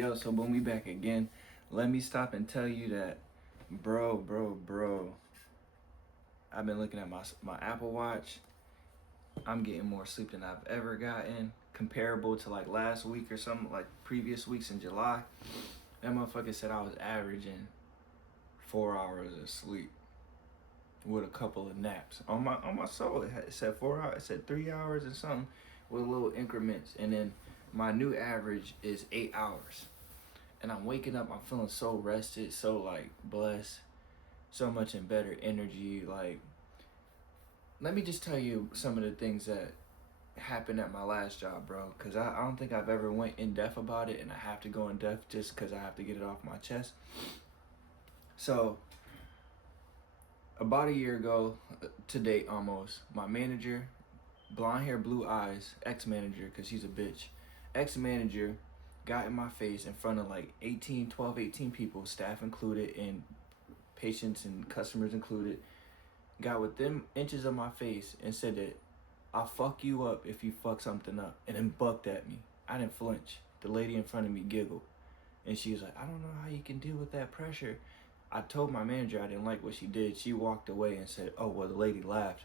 yo, so when we back again, let me stop and tell you that, bro. I've been looking at my Apple Watch. I'm getting more sleep than I've ever gotten, comparable to like last week or something, like previous weeks in July. That motherfucker said I was averaging 4 hours of sleep with a couple of naps. On my soul, it said 4 hours. It said 3 hours and something with little increments, and then my new average is 8 hours. And I'm waking up, I'm feeling so rested, so like blessed, so much in better energy. Like, let me just tell you some of the things that happened at my last job, bro. Cause I don't think I've ever went in depth about it, and I have to go in depth just cause I have to get it off my chest. So about a year ago, to date almost, my manager, blonde hair, blue eyes, ex-manager, cause she's a bitch, ex-manager got in my face in front of like 18 people, staff included, and patients and customers included, got within inches of my face and said that I'll fuck you up if you fuck something up, and then bucked at me. I didn't flinch. The lady in front of me giggled, and she was like, I don't know how you can deal with that pressure. I told my manager I didn't like what she did. She walked away and said, oh, well, the lady laughed.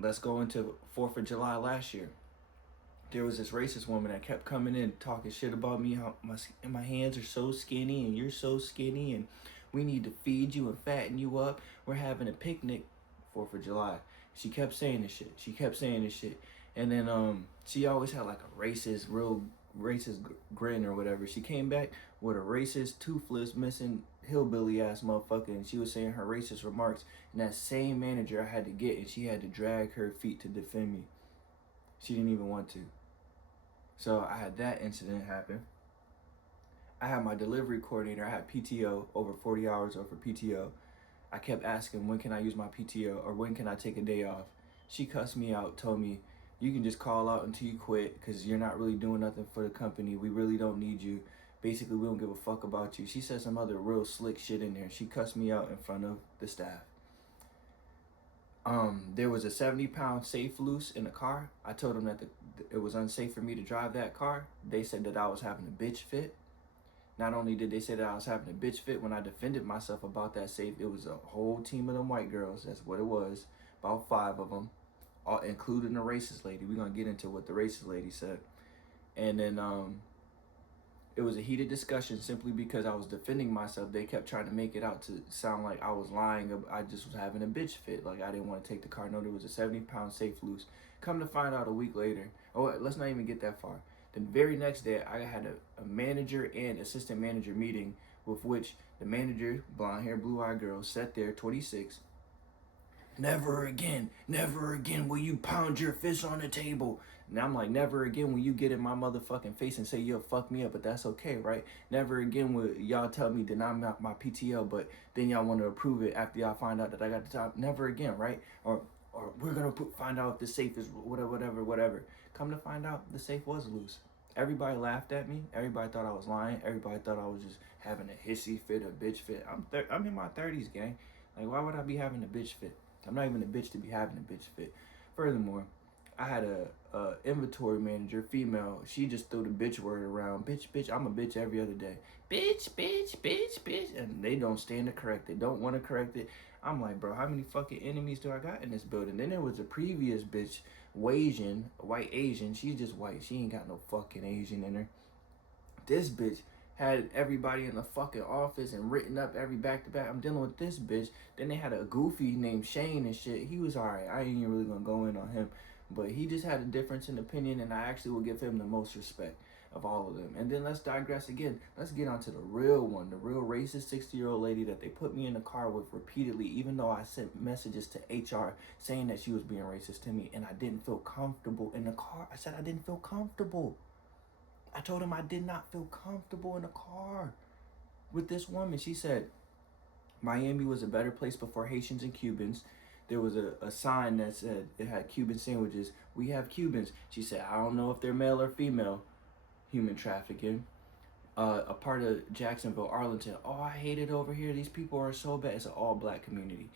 Let's go into 4th of July last year. There was this racist woman that kept coming in talking shit about me, how my hands are so skinny and you're so skinny and we need to feed you and fatten you up. We're having a picnic 4th of July. She kept saying this shit. And then she always had like a real racist grin or whatever. She came back with a racist, toothless, missing hillbilly ass motherfucker, and she was saying her racist remarks. And that same manager I had to get, and she had to drag her feet to defend me. She didn't even want to. So I had that incident happen. I had my delivery coordinator, I had PTO, over 40 hours over PTO. I kept asking, when can I use my PTO, or when can I take a day off? She cussed me out, told me, you can just call out until you quit because you're not really doing nothing for the company. We really don't need you. Basically, we don't give a fuck about you. She said some other real slick shit in there. She cussed me out in front of the staff. There was a 70-pound safe loose in the car. I told them that it was unsafe for me to drive that car. They said that I was having a bitch fit. Not only did they say that I was having a bitch fit, when I defended myself about that safe, it was a whole team of them white girls. That's what it was. About 5 of them, all, including the racist lady. We're going to get into what the racist lady said. And then it was a heated discussion simply because I was defending myself. They kept trying to make it out to sound like I was lying. I just was having a bitch fit. Like I didn't want to take the car. No, there was a 70-pound safe loose. Come to find out a week later. Oh, let's not even get that far. The very next day, I had a manager and assistant manager meeting, with which the manager, blonde hair, blue eyed girl, sat there, 26. Never again will you pound your fist on the table. Now I'm like, never again will you get in my motherfucking face and say you'll fuck me up, but that's okay, right? Never again will y'all tell me that I'm not my PTO, but then y'all want to approve it after y'all find out that I got the top. Never again, right? Or we're gonna find out if the safe is whatever. Come to find out, the safe was loose. Everybody laughed at me. Everybody thought I was lying. Everybody thought I was just having a hissy fit, a bitch fit. I'm in my 30s, gang. Like, why would I be having a bitch fit? I'm not even a bitch to be having a bitch fit. Furthermore, I had a inventory manager, female. She just threw the bitch word around. Bitch, I'm a bitch every other day. Bitch. And they don't stand to correct it. Don't want to correct it. I'm like, bro, how many fucking enemies do I got in this building? Then there was a previous bitch, white Asian. She's just white. She ain't got no fucking Asian in her. This bitch had everybody in the fucking office and written up every back-to-back. I'm dealing with this bitch. Then they had a goofy named Shane and shit. He was alright. I ain't even really gonna go in on him. But he just had a difference in opinion, and I actually will give him the most respect of all of them. And then let's digress again. Let's get on to the real one, the real racist 60-year-old lady that they put me in the car with repeatedly, even though I sent messages to HR saying that she was being racist to me, and I didn't feel comfortable in the car. I said I didn't feel comfortable. I told him I did not feel comfortable in the car with this woman. She said Miami was a better place before Haitians and Cubans. There was a sign that said it had Cuban sandwiches. We have Cubans. She said, I don't know if they're male or female. Human trafficking. A part of Jacksonville, Arlington. Oh, I hate it over here. These people are so bad. It's an all-black community.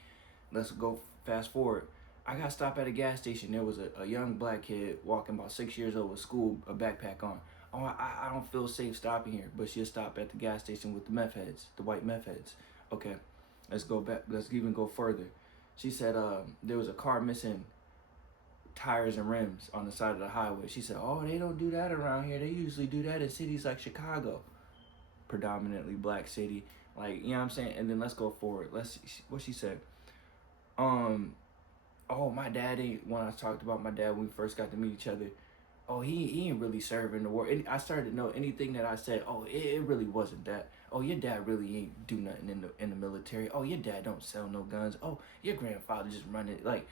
Let's go fast forward. I got stopped at a gas station. There was a young black kid walking about 6 years old with a backpack on. oh, I don't feel safe stopping here. But she'll stop at the gas station with the meth heads, the white meth heads. Okay, let's go back. Let's even go further. She said there was a car missing tires and rims on the side of the highway. She said, oh, they don't do that around here. They usually do that in cities like Chicago, predominantly black city. Like, you know what I'm saying? And then let's go forward. Let's see what she said. Oh, my dad ain't, when I talked about my dad when we first got to meet each other, oh, he ain't really serving the war. And I started to know anything that I said, oh, it really wasn't that. Oh, your dad really ain't do nothing in the military. Oh, your dad don't sell no guns. Oh, your grandfather just run it. Like,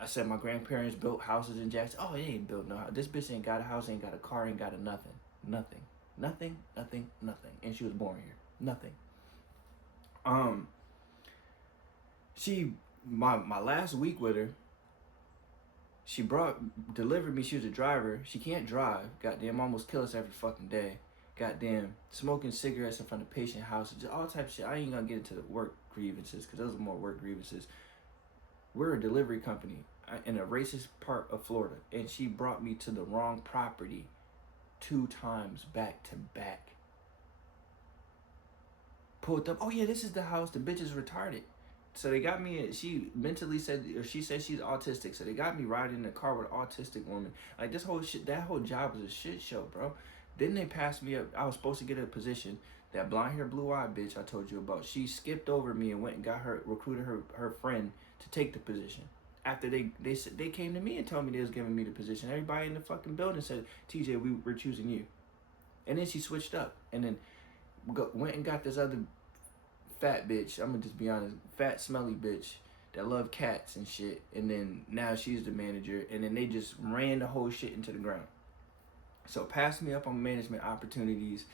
I said my grandparents built houses in Jackson. Oh, they ain't built no house. This bitch ain't got a house, ain't got a car, ain't got a nothing. Nothing. Nothing, nothing, nothing. And she was born here. Nothing. She, my last week with her, she delivered me. She was a driver. She can't drive. Goddamn, almost kill us every fucking day. Goddamn, smoking cigarettes in front of patient houses. Just all type of shit. I ain't gonna get into the work grievances because those are more work grievances. We're a delivery company in a racist part of Florida, and she brought me to the wrong property 2 times back to back. Pulled up. Oh yeah, this is the house. The bitch is retarded. So they got me. She mentally said, or she said she's autistic. So they got me riding in a car with an autistic woman. Like this whole shit. That whole job was a shit show, bro. Then they passed me up. I was supposed to get a position. That blonde hair, blue eyed bitch I told you about. She skipped over me and went and recruited her friend to take the position. After they came to me and told me they was giving me the position. Everybody in the fucking building said, TJ, we're choosing you. And then she switched up and then went and got this other fat bitch. I'm gonna just be honest, fat smelly bitch that loved cats and shit. And then now she's the manager. And then they just ran the whole shit into the ground. So passed me up on management opportunities,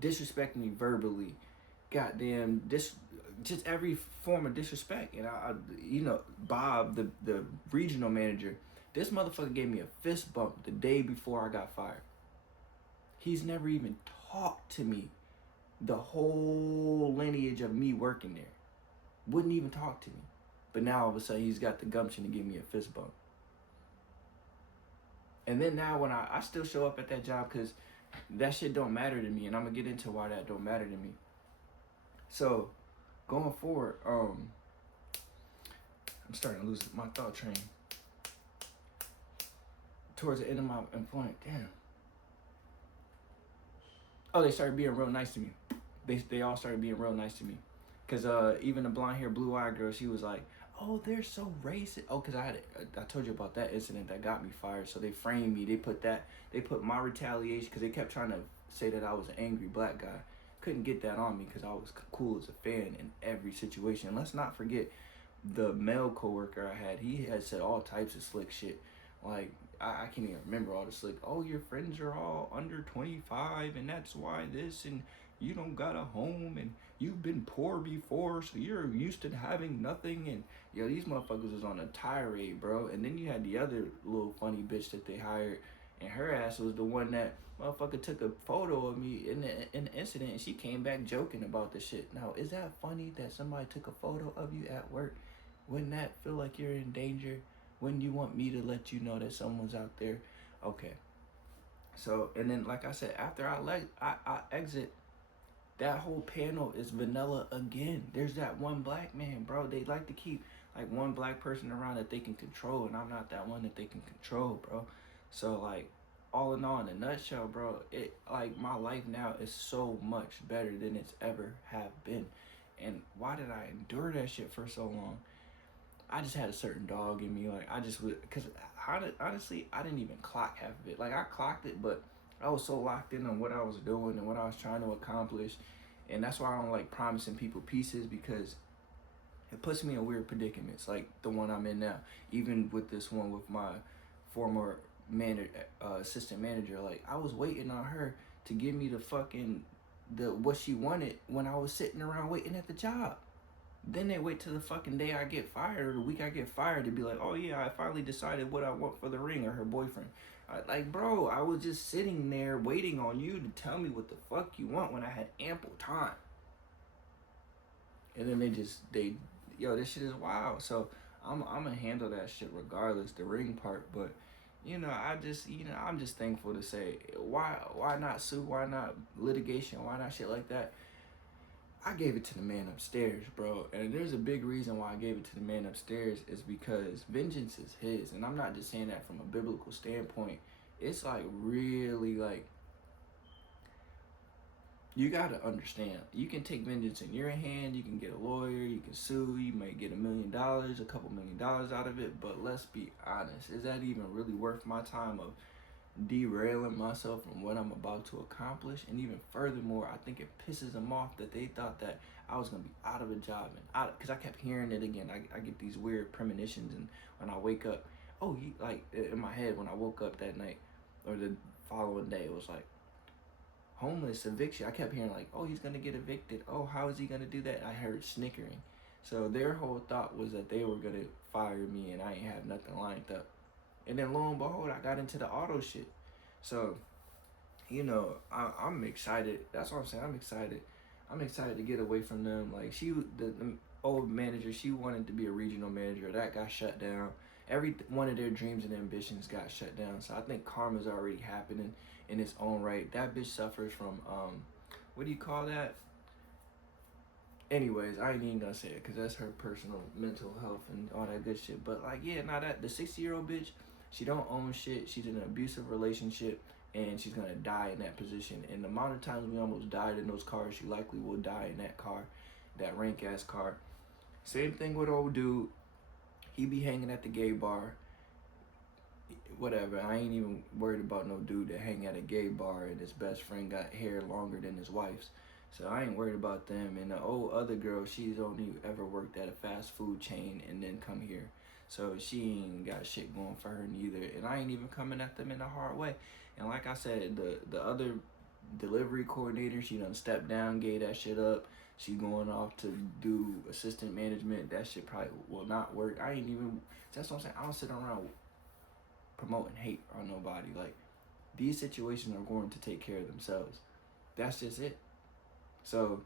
disrespecting me verbally, goddamn, just every form of disrespect. And I Bob, the regional manager, this motherfucker gave me a fist bump the day before I got fired. He's never even talked to me the whole lineage of me working there. Wouldn't even talk to me. But now all of a sudden he's got the gumption to give me a fist bump. And then now when I still show up at that job because that shit don't matter to me, and I'm gonna get into why that don't matter to me. So going forward, I'm starting to lose my thought train. Towards the end of my employment, damn. Oh, they started being real nice to me. They all started being real nice to me. Cause even the blonde hair, blue eyed girl, she was like, oh, they're so racist. Oh, cause I told you about that incident that got me fired. So they framed me. They put my retaliation, cause they kept trying to say that I was an angry black guy. Couldn't get that on me cause I was cool as a fan in every situation. And let's not forget the male coworker I had. He had said all types of slick shit. Like, I can't even remember all the slick. Oh, your friends are all under 25 and that's why this, and you don't got a home and you've been poor before, so you're used to having nothing. And yo, these motherfuckers was on a tirade, bro. And then you had the other little funny bitch that they hired, and her ass was the one that motherfucker took a photo of me in the incident, and she came back joking about the shit. Now, is that funny that somebody took a photo of you at work? Wouldn't that feel like you're in danger? Wouldn't you want me to let you know that someone's out there? Okay. So, and then like I said, after I exit, that whole panel is vanilla again. There's that one black man, bro. They like to keep like one black person around that they can control, and I'm not that one that they can control, bro. So like, all in all, in a nutshell, bro, it like my life now is so much better than it's ever have been. And why did I endure that shit for so long? I just had a certain dog in me. Like, I just would, because honestly, I didn't even clock half of it. Like, I clocked it, but I was so locked in on what I was doing and what I was trying to accomplish. And that's why I don't like promising people pieces, because it puts me in weird predicaments, like the one I'm in now. Even with this one with my former assistant manager, like, I was waiting on her to give me what she wanted when I was sitting around waiting at the job. Then they wait till the fucking day I get fired, or the week I get fired, to be like, oh yeah, I finally decided what I want for the ring, or her boyfriend. Like, bro, I was just sitting there waiting on you to tell me what the fuck you want when I had ample time. And then this shit is wild. So I'm gonna handle that shit regardless, the ring part. But I'm just thankful to say, why not sue? Why not litigation? Why not shit like that? I gave it to the man upstairs, bro. And there's a big reason why I gave it to the man upstairs is because vengeance is his. And I'm not just saying that from a biblical standpoint. It's like really like, you gotta understand. You can take vengeance in your hand. You can get a lawyer. You can sue. You may get $1 million, a couple $1 million out of it. But let's be honest. Is that even really worth my time of derailing myself from what I'm about to accomplish? And even furthermore, I think it pisses them off that they thought that I was gonna be out of a job, and out, because I kept hearing it again. I get these weird premonitions, and when I wake up, like in my head when I woke up that night or the following day, it was like homeless eviction. I kept hearing like, oh, he's gonna get evicted. Oh, how is he gonna do that? I heard snickering. So their whole thought was that they were gonna fire me, and I ain't have nothing lined up. And then lo and behold, I got into the auto shit. So, I'm excited. That's what I'm saying. I'm excited. I'm excited to get away from them. Like the old manager, she wanted to be a regional manager. That got shut down. Every one of their dreams and ambitions got shut down. So I think karma's already happening in its own right. That bitch suffers from what do you call that? Anyways, I ain't even gonna say it because that's her personal mental health and all that good shit. But like, yeah, now that the 60-year-old bitch, she don't own shit. She's in an abusive relationship, and she's gonna die in that position. And the amount of times we almost died in those cars, she likely will die in that car, that rank ass car. Same thing with old dude. He be hanging at the gay bar. Whatever. I ain't even worried about no dude that hang at a gay bar and his best friend got hair longer than his wife's. So I ain't worried about them. And the old other girl, she's only ever worked at a fast food chain and then come here. So she ain't got shit going for her neither. And I ain't even coming at them in a hard way. And like I said, the other delivery coordinator, she done stepped down, gave that shit up. She going off to do assistant management. That shit probably will not work. That's what I'm saying. I don't sit around promoting hate on nobody. Like, these situations are going to take care of themselves. That's just it. So,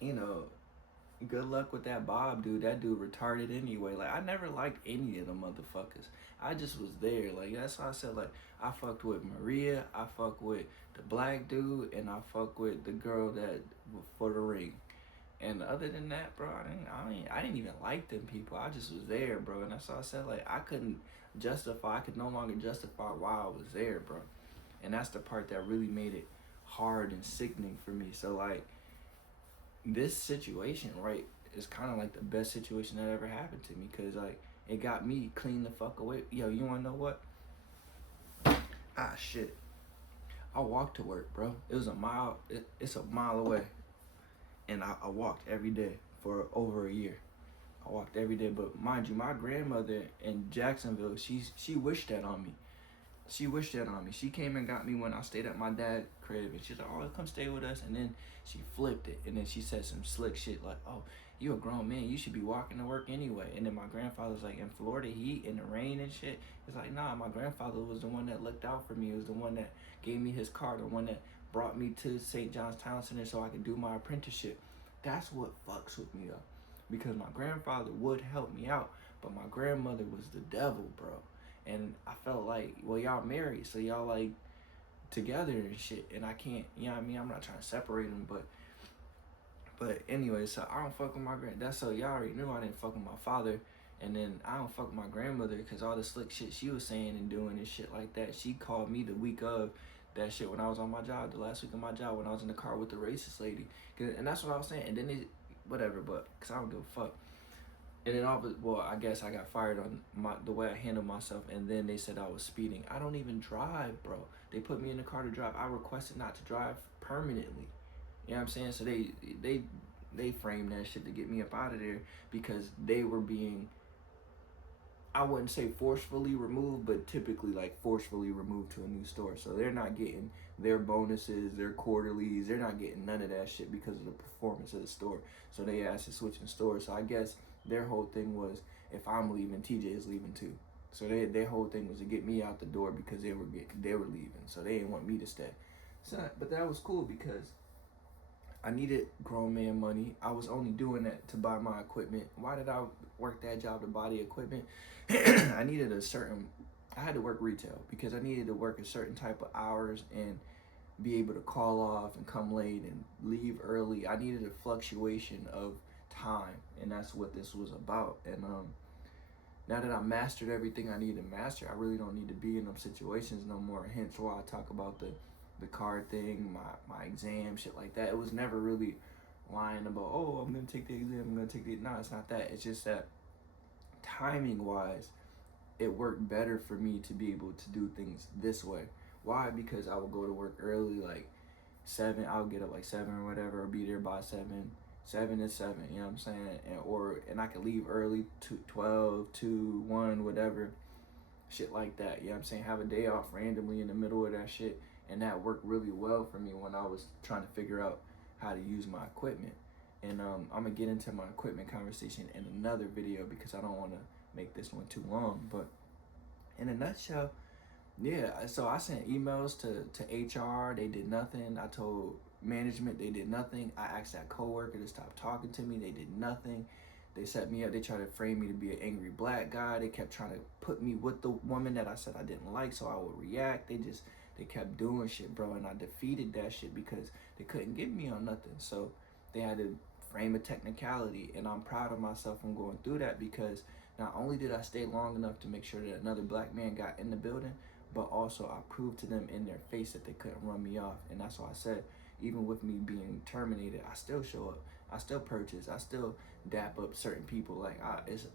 good luck with that Bob dude. That dude retarded anyway. Like, I never liked any of the motherfuckers. I just was there. Like, that's why I said, like, I fucked with Maria, I fucked with the black dude, and I fucked with the girl that for the ring. And other than that, bro, I didn't even like them people. I just was there, bro. And that's why I said, like, I could no longer justify why I was there, bro. And that's the part that really made it hard and sickening for me. So, like, this situation, right, is kind of like the best situation that ever happened to me, because, like, it got me clean the fuck away. Yo, you want to know what? Shit. I walked to work, bro. It was a mile. It's a mile away. And I walked every day for over a year. I walked every day. But mind you, my grandmother in Jacksonville, she wished that on me. She wished that on me. She came and got me when I stayed at my dad's crib. And she's like, oh, come stay with us. And then she flipped it. And then she said some slick shit like, oh, you a grown man. You should be walking to work anyway. And then my grandfather's like, in Florida heat and the rain and shit. It's like, nah, my grandfather was the one that looked out for me. He was the one that gave me his car. The one that brought me to St. John's Town Center so I could do my apprenticeship. That's what fucks with me, though. Because my grandfather would help me out. But my grandmother was the devil, bro. And I felt like, well, y'all married, so y'all like together and shit. And I can't, you know what I mean? I'm not trying to separate them, but anyway, so I don't fuck with my that's so y'all already knew I didn't fuck with my father. And then I don't fuck with my grandmother because all the slick shit she was saying and doing and shit like that. She called me the week of that shit when I was on my job, the last week of my job, when I was in the car with the racist lady. And that's what I was saying. And then whatever, but because I don't give a fuck. And then I guess I got fired on the way I handled myself, and then they said I was speeding. I don't even drive, bro. They put me in the car to drive. I requested not to drive permanently. You know what I'm saying? So they framed that shit to get me up out of there because they were being, I wouldn't say forcefully removed, but typically like forcefully removed to a new store. So they're not getting their bonuses, their quarterlies. They're not getting none of that shit because of the performance of the store. So they asked to switch in stores. So I guess their whole thing was, if I'm leaving, TJ is leaving too. So their whole thing was to get me out the door because they were leaving. So they didn't want me to stay. So, but that was cool because I needed grown man money. I was only doing that to buy my equipment. Why did I work that job to buy the equipment? I needed a certain I had to work retail because I needed to work a certain type of hours and be able to call off and come late and leave early. I needed a fluctuation of time, and that's what this was about. And now that I mastered everything I need to master, I really don't need to be in them situations no more. Hence why I talk about the card thing, my exam, shit like that. It was never really lying about, oh, I'm gonna take the exam, I'm gonna take the. No, it's not that. It's just that timing wise, it worked better for me to be able to do things this way. Why? Because I would go to work early, like 7. I would get up like 7 or whatever, or be there by 7. 7 is 7, you know what I'm saying? And I could leave early to 12, 2, 1, whatever, shit like that. You know what I'm saying? Have a day off randomly in the middle of that shit, and that worked really well for me when I was trying to figure out how to use my equipment. And I'm gonna get into my equipment conversation in another video because I don't want to make this one too long. But in a nutshell, yeah, so I sent emails to HR, they did nothing. I told management, they did nothing. I asked that coworker to stop talking to me, they did nothing. They set me up, they tried to frame me to be an angry black guy. They kept trying to put me with the woman that I said I didn't like so I would react. They kept doing shit, bro, and I defeated that shit because they couldn't get me on nothing. So they had to frame a technicality, and I'm proud of myself from going through that because not only did I stay long enough to make sure that another black man got in the building, but also I proved to them in their face that they couldn't run me off. And that's why I said, even with me being terminated, I still show up. I still purchase. I still dap up certain people. Like, it's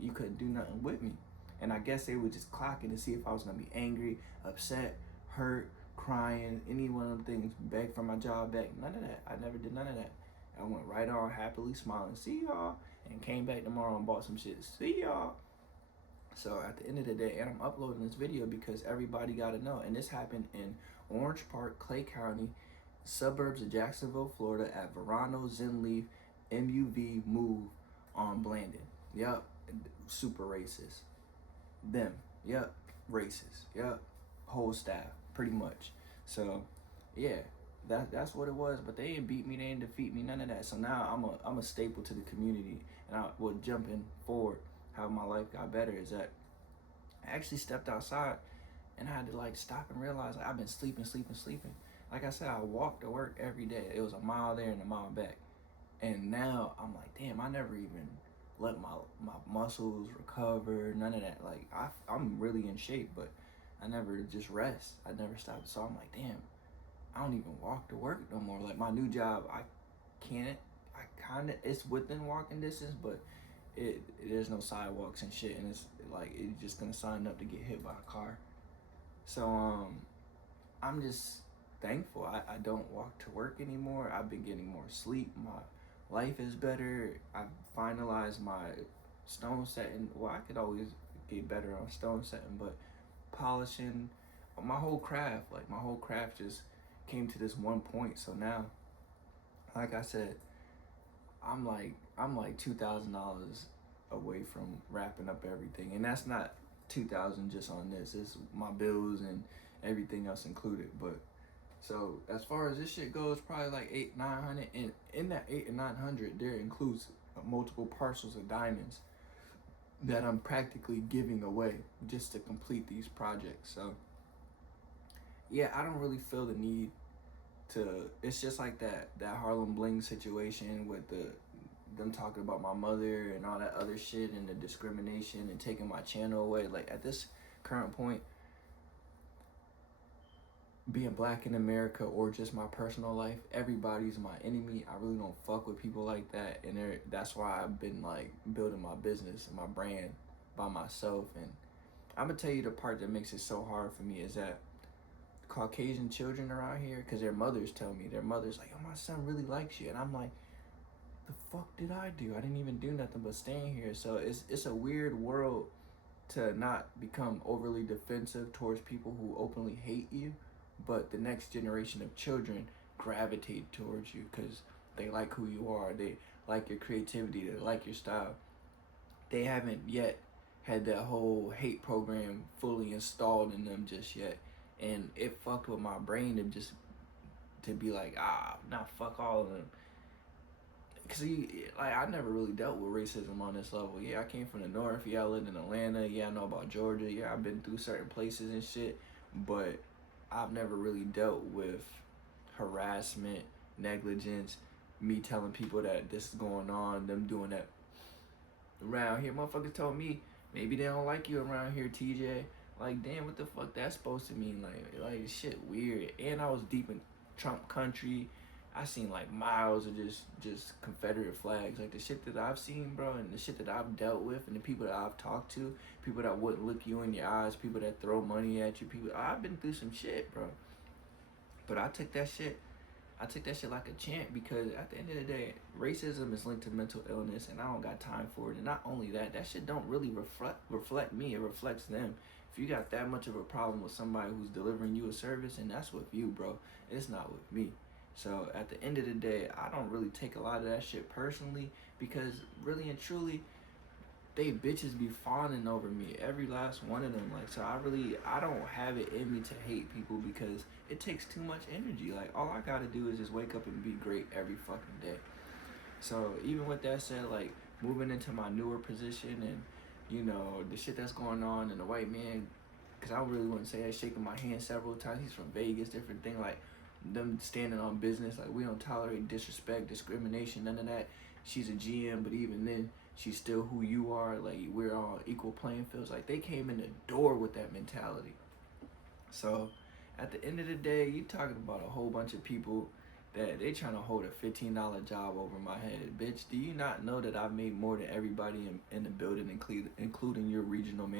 you couldn't do nothing with me. And I guess they were just clocking to see if I was going to be angry, upset, hurt, crying, any one of them things, beg for my job back. None of that. I never did none of that. I went right on happily smiling, see y'all, and came back tomorrow and bought some shit. See y'all. So at the end of the day, and I'm uploading this video because everybody got to know. And this happened in Orange Park, Clay County, suburbs of Jacksonville, Florida, at Verano Zenleaf MUV MOVE on Blandon. Yup, super racist. Them, yup, racist. Yup, whole staff, pretty much. So, yeah, that's what it was. But they didn't beat me, they didn't defeat me, none of that. So now I'm a staple to the community, and I will jump in forward. How my life got better is that I actually stepped outside and I had to like stop and realize like, I've been sleeping. Like I said, I walked to work every day. It was a mile there and a mile back. And now I'm like, damn, I never even let my muscles recover, none of that. Like I'm really in shape, but I never just rest. I never stopped. So I'm like, damn, I don't even walk to work no more. Like my new job, I it's within walking distance, but there's no sidewalks and shit, and it's like you're just gonna sign up to get hit by a car. So I'm just thankful I don't walk to work anymore. I've been getting more sleep. My life is better. I've finalized my stone setting. Well, I could always get better on stone setting, but polishing my whole craft, like my whole craft just came to this one point. So now, like I said, I'm like $2,000 away from wrapping up everything, and that's not $2,000 just on this. It's my bills and everything else included. But so as far as this shit goes, probably like 800-900, and in that 800 and 900, there includes multiple parcels of diamonds that I'm practically giving away just to complete these projects. So yeah, I don't really feel the need to. It's just like that Harlem Bling situation with them talking about my mother and all that other shit and the discrimination and taking my channel away. Like at this current point, being black in America or just my personal life, everybody's my enemy. I really don't fuck with people like that, and that's why I've been like building my business and my brand by myself. And I'm gonna tell you the part that makes it so hard for me is that Caucasian children around here, because their mothers tell me, their mothers like, oh, my son really likes you, and I'm like, the fuck did I do? I didn't even do nothing but staying here. So it's a weird world to not become overly defensive towards people who openly hate you, but the next generation of children gravitate towards you because they like who you are, they like your creativity, they like your style. They haven't yet had that whole hate program fully installed in them just yet, and it fucked with my brain to be like, nah, fuck all of them. cause like I never really dealt with racism on this level. Yeah, I came from the north. Yeah, I lived in Atlanta. Yeah, I know about Georgia. Yeah, I've been through certain places and shit, but I've never really dealt with harassment, negligence, me telling people that this is going on, them doing that around here. Motherfuckers told me maybe they don't like you around here, TJ. Like, damn, what the fuck that's supposed to mean? Like shit weird. And I was deep in Trump country. I seen like miles of just Confederate flags. Like the shit that I've seen, bro, and the shit that I've dealt with, and the people that I've talked to, people that wouldn't look you in your eyes, people that throw money at you, people. I've been through some shit, bro. But I took that shit like a champ because at the end of the day, racism is linked to mental illness, and I don't got time for it. And not only that, that shit don't really reflect me. It reflects them. If you got that much of a problem with somebody who's delivering you a service, and that's with you, bro. It's not with me. So at the end of the day, I don't really take a lot of that shit personally because really and truly, they bitches be fawning over me, every last one of them. Like, so I don't have it in me to hate people because it takes too much energy. Like, all I gotta do is just wake up and be great every fucking day. So even with that said, like, moving into my newer position and, you know, the shit that's going on and the white man, because I really wouldn't say that, shaking my hand several times. He's from Vegas, different thing, like them standing on business. Like, we don't tolerate disrespect, discrimination, none of that. She's a GM, but even then, she's still who you are. Like, we're all equal playing fields. Like, they came in the door with that mentality. So at the end of the day, you talking about a whole bunch of people that they trying to hold a $15 job over my head. Bitch, do you not know that I've made more than everybody in the building, including your regional manager?